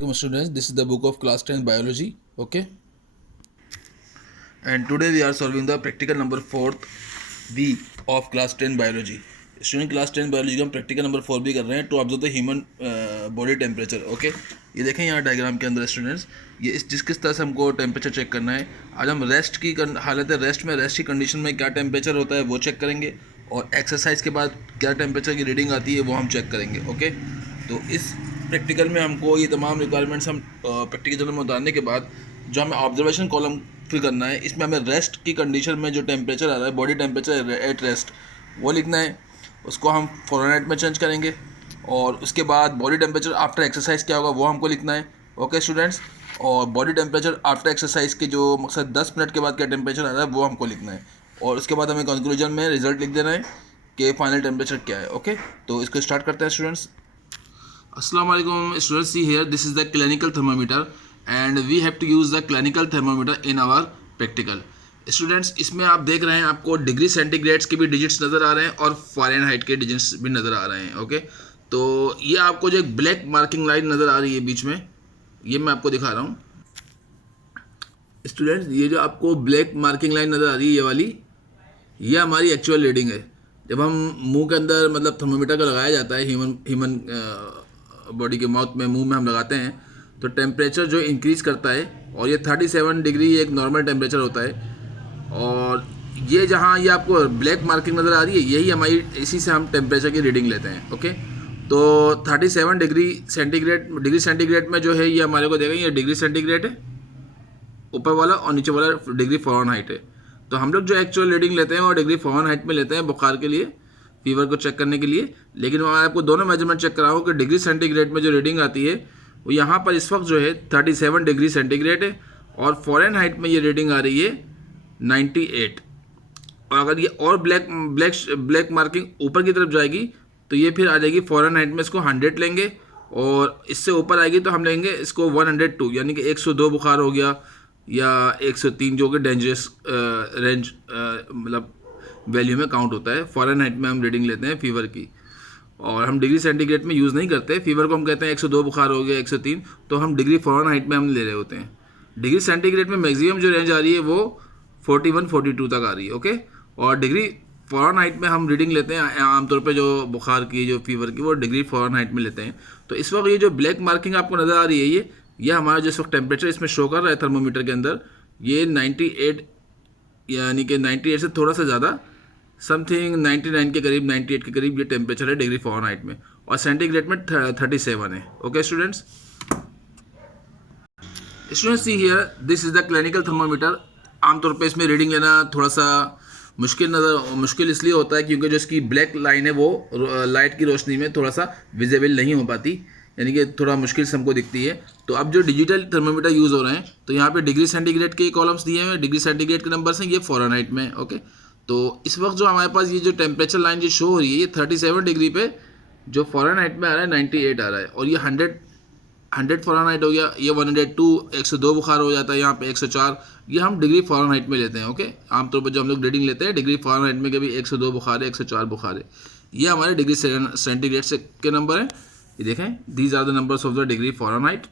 Welcome students, this is the book of class 10 biology, okay, and today we are solving the practical number 4th B of class 10 biology. Student class 10 biology का हम practical number 4 भी कर रहे हैं to observe the human body temperature. Okay, ये देखें यहाँ diagram के अंदर स्टूडेंट्स, ये जिस किस तरह से हमको टेम्परेचर चेक करना है। आज हम रेस्ट की हालत है, रेस्ट की कंडीशन में क्या टेम्परेचर होता है वो चेक करेंगे, और एक्सरसाइज के बाद क्या टेम्परेचर की रीडिंग आती है वो हम चेक करेंगे। ओके, तो इस प्रैक्टिकल में हमको ये तमाम रिक्वायरमेंट्स हम प्रैक्टिकल जर्नल में उतारने के बाद जो हमें ऑब्जर्वेशन कॉलम फिल करना है, इसमें हमें रेस्ट की कंडीशन में जो टेम्परेचर आ रहा है, बॉडी टेम्परेचर एट रेस्ट, वो लिखना है। उसको हम फ़ारेनहाइट में चेंज करेंगे, और उसके बाद बॉडी टेम्परेचर आफ्टर एक्सरसाइज क्या होगा वो हमको लिखना है। ओके स्टूडेंट्स, और बॉडी टेम्परेचर आफ्टर एक्सरसाइज के जो मकसद 10 मिनट के बाद क्या टेम्परेचर आ रहा है वो हमको लिखना है, और उसके बाद हमें कंक्लूजन में रिजल्ट लिख देना है कि फाइनल टेम्परेचर क्या है। ओके, तो इसको स्टार्ट करते हैं students. Assalamu alaikum students, see here, this is the clinical thermometer and we have to use the clinical thermometer in our practical. Students, इसमें आप देख रहे हैं आपको डिग्री सेंटीग्रेड्स के भी डिजिट्स नज़र आ रहे हैं और फ़ारेनहाइट के डिजिट्स भी नज़र आ रहे हैं। ओके, तो ये आपको जो एक ब्लैक मार्किंग लाइन नज़र आ रही है बीच में, ये मैं आपको दिखा रहा हूँ स्टूडेंट्स। ये जो आपको ब्लैक मार्किंग लाइन नज़र आ रही है ये वाली, ये हमारी एक्चुअल रीडिंग है। जब हम मुंह के अंदर मतलब थर्मोमीटर का लगाया जाता है ह्यूमन बॉडी के मुंह में हम लगाते हैं, तो टेम्परेचर जो इंक्रीज़ करता है, और ये 37 डिग्री ये एक नॉर्मल टेम्परेचर होता है। और ये जहाँ ये आपको ब्लैक मार्किंग नज़र आ रही है, यही हमारी, इसी से हम टेम्परेचर की रीडिंग लेते हैं। ओके, तो 37 डिग्री सेंटीग्रेड में जो है ये हमारे को देगा, ये डिग्री सेंटीग्रेड है ऊपर वाला, और नीचे वाला डिग्री फ़ारेनहाइट है। तो हम लोग जो एक्चुअल रीडिंग लेते हैं वो डिग्री फ़ारेनहाइट में लेते हैं बुखार के लिए, फीवर को चेक करने के लिए। लेकिन मैं आपको दोनों मेजरमेंट चेक कराऊँ कि डिग्री सेंटीग्रेड में जो रीडिंग आती है वो यहाँ पर इस वक्त जो है 37 डिग्री सेंटीग्रेड है, और फ़ारेनहाइट में ये रीडिंग आ रही है 98। और अगर ये और ब्लैक मार्किंग ऊपर की तरफ जाएगी तो ये फिर आ जाएगी फ़ारेनहाइट में, इसको 100 लेंगे, और इससे ऊपर आएगी तो हम लेंगे इसको 102, यानी कि 102 बुखार हो गया, या 103 जो कि डेंजरस रेंज मतलब वैल्यू में काउंट होता है। फ़ारेनहाइट में हम रीडिंग लेते हैं फीवर की, और हम डिग्री सेंटीग्रेड में यूज़ नहीं करते। फीवर को हम कहते हैं 102 बुखार हो गया, 103, तो हम डिग्री फ़ारेनहाइट में हम ले रहे होते हैं। डिग्री सेंटीग्रेड में मैक्सिमम जो रेंज आ रही है वो 41-42 तक आ रही है। ओके, और डिग्री फ़ारेनहाइट में हम रीडिंग लेते हैं आमतौर पे, जो बुखार की जो फीवर की वो डिग्री फ़ारेनहाइट में लेते हैं। तो इस वक्त ये जो ब्लैक मार्किंग आपको नज़र आ रही है, ये हमारा जिस वक्त टेम्परेचर इसमें शो कर रहा है थर्मोमीटर के अंदर, ये 98, यानी कि 98 से थोड़ा सा ज़्यादा, समथिंग 99 के करीब, 98 के करीब ये टेम्परेचर है डिग्री फ़ारेनहाइट में, और सेंटीग्रेड में 37 है। Okay students, see here, this is the clinical thermometer. आमतौर पे इसमें रीडिंग लेना थोड़ा सा मुश्किल इसलिए होता है क्योंकि जो इसकी ब्लैक लाइन है वो लाइट की रोशनी में थोड़ा सा विजिबल नहीं हो पाती, यानी कि थोड़ा मुश्किल से हमको दिखती है। तो अब जो डिजिटल थर्मोमीटर यूज़ हो रहे हैं, तो यहाँ पे डिग्री सेंटीग्रेड के कॉलम्स दिए हैं, डिग्री सेंटीग्रेड के नंबर्स हैं, ये फ़ारेनहाइट में। ओके, तो इस वक्त जो हमारे पास ये जो टेम्परेचर लाइन जो शो हो रही है, ये 37 डिग्री पे जो फ़ारेनहाइट में आ रहा है 98 आ रहा है, और ये 100 फ़ारेनहाइट हो गया, ये 102, 102 बुखार हो जाता है यहाँ पे, 104, ये हम डिग्री फ़ारेनहाइट में लेते हैं। ओके, आमतौर पर जो हम लोग रीडिंग लेते हैं डिग्री फ़ारेनहाइट में, कभी 102 बुखार है, 104 बुखार है, ये हमारे डिग्री सेंटीग्रेड से के नंबर हैं। ये देखें, these are the numbers of the degree Fahrenheit.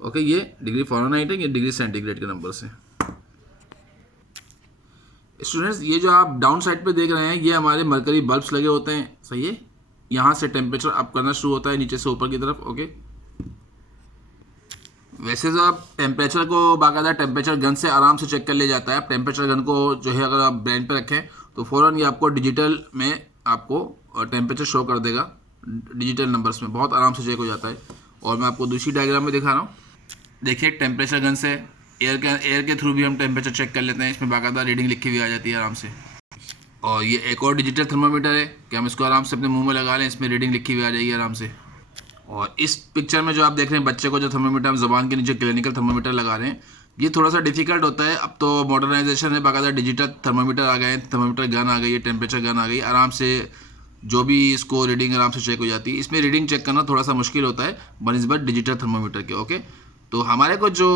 Okay, ये डिग्री फ़ारेनहाइट है, ये डिग्री सेंटीग्रेड के नंबर्स हैं। स्टूडेंट्स, ये जो आप डाउन साइड पे देख रहे हैं, ये हमारे मरकरी बल्ब्स लगे होते हैं, सही है। यहाँ से टेम्परेचर अप करना शुरू होता है नीचे से ऊपर की तरफ। ओके, वैसे तो आप टेम्परेचर को बाकायदा टेम्परेचर गन से आराम से चेक कर लिया जाता है। आप टेम्परेचर गन को जो है अगर आप ब्रेन पे रखें तो फ़ौरन ये आपको डिजिटल में आपको टेम्परेचर शो कर देगा, डिजिटल नंबर्स में बहुत आराम से चेक हो जाता है। और मैं आपको दूसरी डायग्राम में दिखा रहा हूँ, देखिए टेम्परेचर गन से एयर के थ्रू भी हम टेम्परेचर चेक कर लेते हैं, इसमें बाकायदा रीडिंग लिखी हुई आ जाती है आराम से। और ये एक और डिजिटल थर्मोमीटर है कि हम इसको आराम से अपने मुंह में लगा लें, इसमें रीडिंग लिखी हुई आ जाएगी आराम से। और इस पिक्चर में जो आप देख रहे हैं बच्चे को जो थर्मोमीटर हम ज़बान के नीचे क्लिनिकल थर्मोमीटर लगा रहे हैं, ये थोड़ा सा डिफिकल्ट होता है। अब तो मॉडर्नाइजेशन है, बाकायदा डिजिटल थर्मोमीटर आ गए हैं, थर्मोमीटर गन आ गई है, टेम्परेचर गन आ गई, आराम से जो भी इसको रीडिंग आराम से चेक हो जाती है। इसमें रीडिंग चेक करना थोड़ा सा मुश्किल होता है बनिस्बत डिजिटल थर्मोमीटर के। ओके, तो हमारे को जो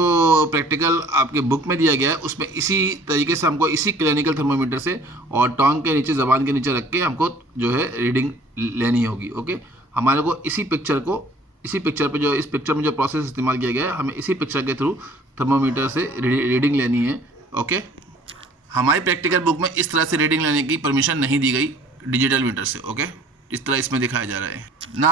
प्रैक्टिकल आपके बुक में दिया गया है उसमें इसी तरीके से हमको इसी क्लिनिकल थर्मोमीटर से और टोंग के नीचे, ज़बान के नीचे रख के हमको जो है रीडिंग लेनी होगी। ओके, हमारे को इसी पिक्चर को इसी पिक्चर पे इस पिक्चर में जो प्रोसेस इस्तेमाल किया गया है, हमें इसी पिक्चर के थ्रू थर्मोमीटर से रीडिंग लेनी है। ओके, हमारी प्रैक्टिकल बुक में इस तरह से रीडिंग लेने की परमिशन नहीं दी गई डिजिटल मीटर से। ओके, इस तरह इसमें दिखाया जा रहा है। ना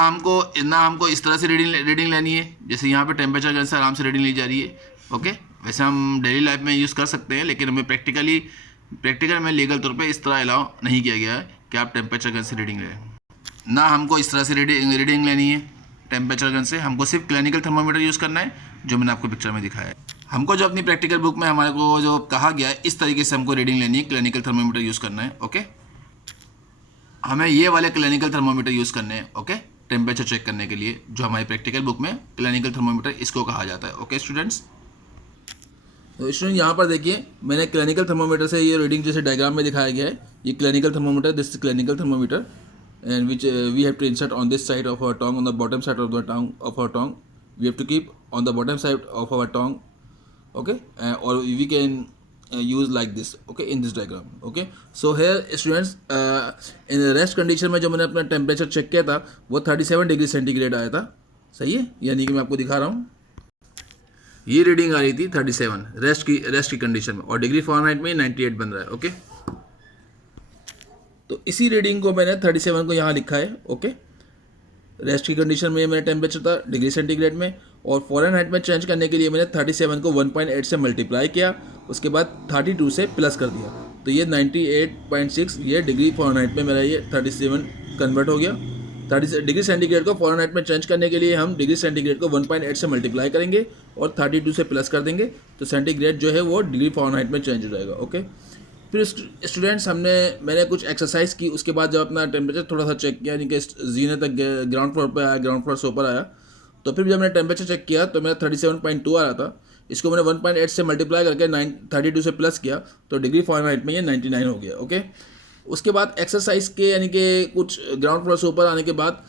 हमको इस तरह से रीडिंग लेनी है, जैसे यहाँ पे टेम्परेचर गन से आराम से रीडिंग ली जा रही है। ओके, वैसे हम डेली लाइफ में यूज़ कर सकते हैं, लेकिन हमें प्रैक्टिकल में लीगल तौर पे इस तरह अलाउ नहीं किया गया है कि आप टेम्परेचर गन से रीडिंग लें। ना हमको इस तरह से रीडिंग लेनी है टेम्परेचर गन से, हमको सिर्फ क्लिनिकल थर्मोमीटर यूज़ करना है, जो मैंने आपको पिक्चर में दिखाया है। हमको जो अपनी प्रैक्टिकल बुक में हमारे को जो कहा गया है, इस तरीके से हमको रीडिंग लेनी है, क्लिनिकल थर्मोमीटर यूज़ करना है। ओके, हमें ये वाले क्लिनिकल थर्मोमीटर यूज़ करने हैं। ओके, टेम्परेचर चेक करने के लिए, जो हमारी प्रैक्टिकल बुक में क्लिनिकल थर्मोमीटर इसको कहा जाता है। ओके स्टूडेंट्स, तो स्टूडेंट यहाँ पर देखिए, मैंने क्लिनिकल थर्मोमीटर से ये रीडिंग जैसे डायग्राम में दिखाया गया है, ये clinical thermometer, this is clinical thermometer and which we have to insert on this side of our tongue, on the bottom side of our tongue we have to keep on the bottom side of our tongue. Okay, or we can use like this. Okay, in this diagram. Okay, so here students, in the rest condition में जो मैंने अपना temperature check किया था वो 37 degree centigrade आया था। सही है, यानी कि मैं आपको दिखा रहा हूँ, ये रीडिंग आ रही थी 37 रेस्ट की कंडीशन में, और डिग्री फ़ारेनहाइट में 98 बन रहा है। ओके, तो इसी रीडिंग को मैंने 37 को यहाँ लिखा है। ओके, रेस्ट की कंडीशन में ये मेरा टेम्परेचर था डिग्री सेंटीग्रेड में, और फ़ारेनहाइट में चेंज करने के लिए मैंने 37 को 1.8 से मल्टीप्लाई किया, उसके बाद 32 से प्लस कर दिया, तो ये 98.6 ये डिग्री फ़ारेनहाइट में मेरा ये 37 कन्वर्ट हो गया। 30 डिग्री सेंटीग्रेड को फ़ारेनहाइट में चेंज करने के लिए हम डिग्री सेंटीग्रेड को 1.8 से मल्टीप्लाई करेंगे और 32 से प्लस कर देंगे, तो सेंटीग्रेड जो है वो डिग्री फ़ारेनहाइट में चेंज हो जाएगा। ओके, फिर स्टूडेंट्स मैंने कुछ एक्सरसाइज की, उसके बाद जब अपना टेम्परेचर थोड़ा सा चेक किया, यानी कि जीने तक ग्राउंड फ्लोर पे आया, ग्राउंड फ्लोर से ऊपर आया, तो फिर जब मैंने टेम्परेचर चेक किया तो मेरा 37.2 आ रहा था। इसको मैंने 1.8 से मल्टीप्लाई करके 32 से प्लस किया, तो डिग्री फ़ारेनहाइट में ये 99 हो गया। ओके, उसके बाद एक्सरसाइज के यानी कि कुछ ग्राउंड फ्लोर से ऊपर आने के बाद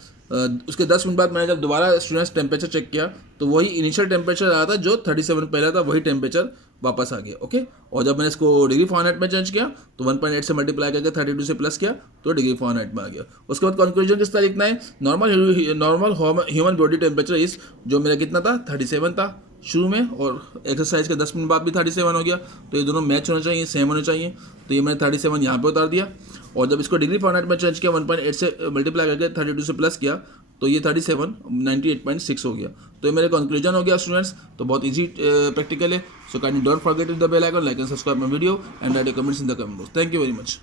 उसके 10 मिनट बाद मैंने जब दोबारा स्टूडेंट्स टेम्परेचर चेक किया तो वही इनिशियल टेम्परेचर आया था, जो 37 पहला था, वही टेम्परेचर वापस आ गया। ओके, और जब मैंने इसको डिग्री फ़ारेनहाइट में चेंज किया तो 1.8 से मल्टीप्लाई करके 32 से प्लस किया, तो डिग्री फ़ारेनहाइट में आ गया। उसके बाद कंक्लूजन किस तरह लिखना है, नॉर्मल ह्यूमन बॉडी टेम्परेचर इस, जो मेरा कितना था 37 था शुरू में, और एक्सरसाइज के 10 मिनट बाद भी 37 हो गया, तो ये दोनों मैच होना चाहिए, सेम होने चाहिए, तो ये मैंने 37 यहाँ पे उतार दिया, और जब इसको डिग्री फ़ारेनहाइट में चेंज किया 1.8 से मल्टीप्लाई करके 32 से प्लस किया, तो ये 37 98.6 हो गया। तो ये मेरे कंक्लूजन हो गया स्टूडेंट्स। तो बहुत इजी प्रैक्टिकल है, so kindly don't forget the bell icon, like and subscribe my video and write your comments in the comment box. Thank you very much.